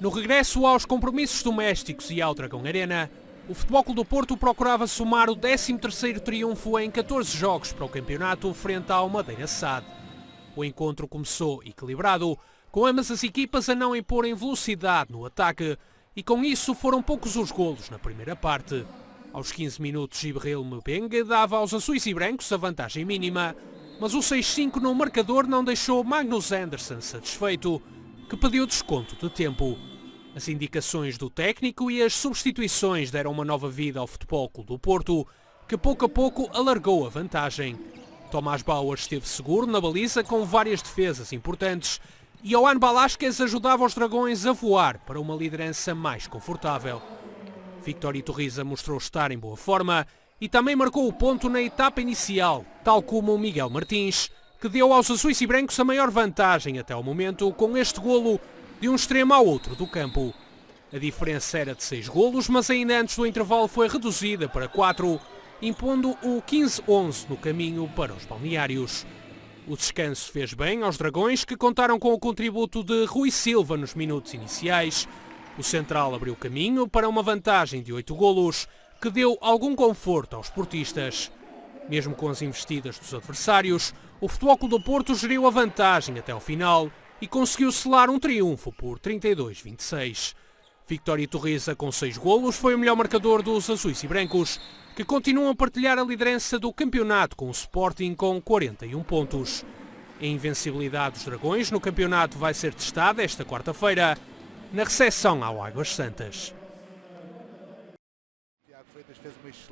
No regresso aos compromissos domésticos e ao Dragão Arena, o Futebol Clube do Porto procurava somar o 13º triunfo em 14 jogos para o campeonato frente ao Madeira SAD. O encontro começou equilibrado, com ambas as equipas a não imporem velocidade no ataque, e com isso foram poucos os golos na primeira parte. Aos 15 minutos, Gibril Mbengue dava aos azuis e brancos a vantagem mínima, mas o 6-5 no marcador não deixou Magnus Anderson satisfeito, que pediu desconto de tempo. As indicações do técnico e as substituições deram uma nova vida ao Futebol Clube do Porto, que pouco a pouco alargou a vantagem. Tomás Bauer esteve seguro na baliza com várias defesas importantes e Johan Balasquez ajudava os Dragões a voar para uma liderança mais confortável. Victor Iturriza mostrou estar em boa forma e também marcou o ponto na etapa inicial, tal como o Miguel Martins, que deu aos azuis e brancos a maior vantagem até ao momento com este golo de um extremo ao outro do campo. A diferença era de 6 golos, mas ainda antes do intervalo foi reduzida para 4, impondo o 15-11 no caminho para os balneários. O descanso fez bem aos Dragões, que contaram com o contributo de Rui Silva nos minutos iniciais. O central abriu caminho para uma vantagem de 8 golos, que deu algum conforto aos portistas. Mesmo com as investidas dos adversários, o Futebol Clube do Porto geriu a vantagem até ao final e conseguiu selar um triunfo por 32-26. Victor Iturriza, com 6 golos, foi o melhor marcador dos azuis e brancos, que continuam a partilhar a liderança do campeonato com o Sporting com 41 pontos. A invencibilidade dos Dragões no campeonato vai ser testada esta quarta-feira, na recepção ao Águas Santas.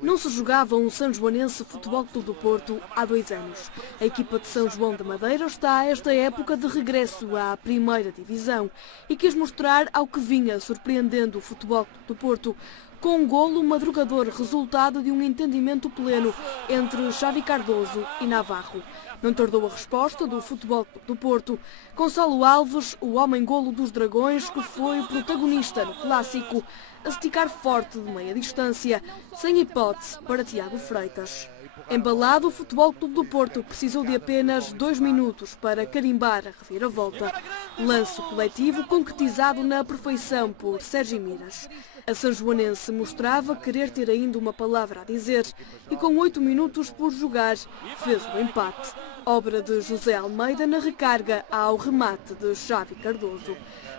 Não se jogava um Sanjoanense Futebol Clube do Porto há 2 anos. A equipa de São João da Madeira está a esta época de regresso à primeira divisão e quis mostrar ao que vinha surpreendendo o Futebol Clube do Porto com um golo madrugador resultado de um entendimento pleno entre Xavi Cardoso e Navarro. Não tardou a resposta do Futebol Clube do Porto. Gonçalo Alves, o homem-golo dos Dragões, que foi o protagonista no clássico, a esticar forte de meia distância, sem hipótese para Tiago Freitas. Embalado, o Futebol Clube do Porto precisou de apenas 2 minutos para carimbar a reviravolta. Lance coletivo concretizado na perfeição por Sérgio Miras. A sanjoanense mostrava querer ter ainda uma palavra a dizer e com 8 minutos por jogar fez o empate. Obra de José Almeida na recarga ao remate de Xavi Cardoso.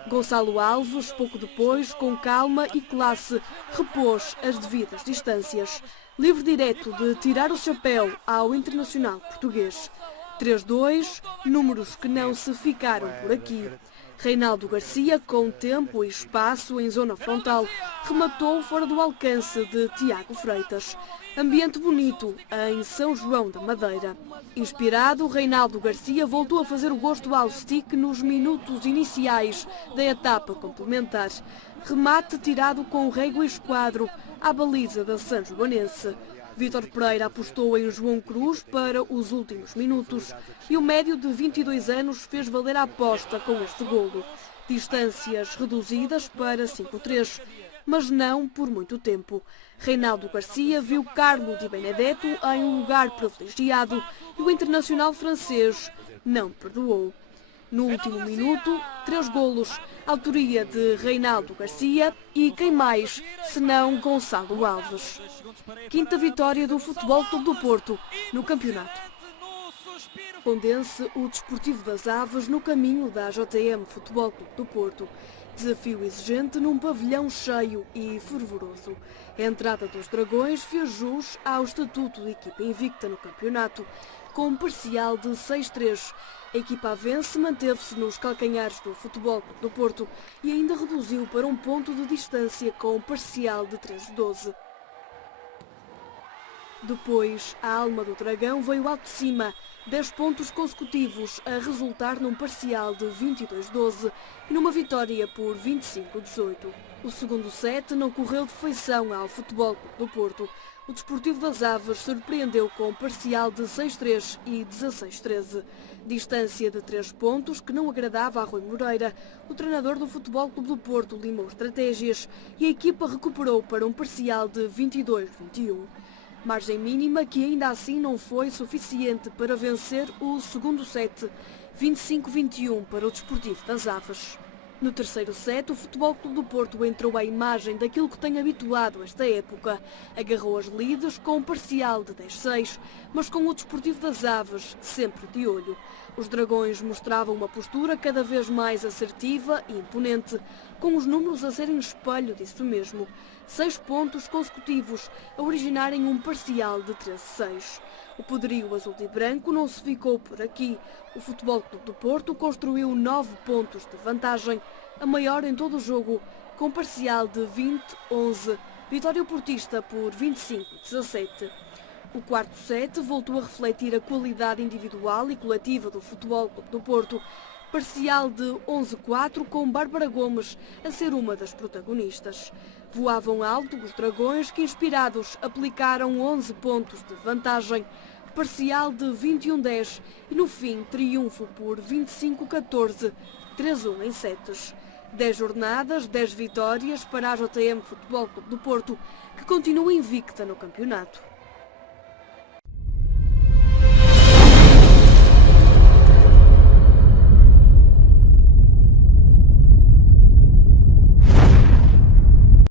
Gonçalo Alves, pouco depois, com calma e classe, repôs as devidas distâncias. Livre direto de tirar o chapéu ao internacional português. 3-2, números que não se ficaram por aqui. Reinaldo Garcia, com tempo e espaço em zona frontal, rematou fora do alcance de Tiago Freitas. Ambiente bonito em São João da Madeira. Inspirado, Reinaldo Garcia voltou a fazer o gosto ao stick nos minutos iniciais da etapa complementar. Remate tirado com régua e esquadro à baliza da sanjoanense. Vítor Pereira apostou em João Cruz para os últimos minutos e o médio de 22 anos fez valer a aposta com este golo. Distâncias reduzidas para 5-3, mas não por muito tempo. Reinaldo Garcia viu Carlo Di Benedetto em um lugar privilegiado e o internacional francês não perdoou. No último minuto, 3 golos, autoria de Reinaldo Garcia e quem mais, senão Gonçalo Alves. 5ª vitória do Futebol Clube do Porto no campeonato. Condense o Desportivo das Aves no caminho da JM Futebol Clube do Porto. Desafio exigente num pavilhão cheio e fervoroso. A entrada dos Dragões fez jus ao estatuto de equipa invicta no campeonato, com um parcial de 6-3. A equipa avense manteve-se nos calcanhares do Futebol Clube do Porto e ainda reduziu para um ponto de distância com um parcial de 13-12. Depois, a alma do Dragão veio ao de cima, 10 pontos consecutivos a resultar num parcial de 22-12 e numa vitória por 25-18. O segundo set não correu de feição ao Futebol Clube do Porto. O Desportivo das Aves surpreendeu com um parcial de 6-3 e 16-13. Distância de 3 pontos que não agradava a Rui Moreira. O treinador do Futebol Clube do Porto limou estratégias e a equipa recuperou para um parcial de 22-21. Margem mínima que ainda assim não foi suficiente para vencer o segundo set, 25-21 para o Desportivo das Aves. No terceiro set, o Futebol Clube do Porto entrou à imagem daquilo que tem habituado esta época. Agarrou as lides com um parcial de 10-6, mas com o Desportivo das Aves sempre de olho. Os Dragões mostravam uma postura cada vez mais assertiva e imponente, com os números a serem espelho disso mesmo. 6 pontos consecutivos a originarem um parcial de 13-6. O poderio azul e branco não se ficou por aqui. O Futebol Clube do Porto construiu 9 pontos de vantagem, a maior em todo o jogo, com parcial de 20-11, vitória portista por 25-17. O quarto set voltou a refletir a qualidade individual e coletiva do Futebol Clube do Porto, parcial de 11-4, com Bárbara Gomes a ser uma das protagonistas. Voavam alto os Dragões que, inspirados, aplicaram 11 pontos de vantagem, parcial de 21-10 e no fim triunfo por 25-14, 3-1 em setes. 10 jornadas, 10 vitórias para a JM Futebol Clube do Porto, que continua invicta no campeonato.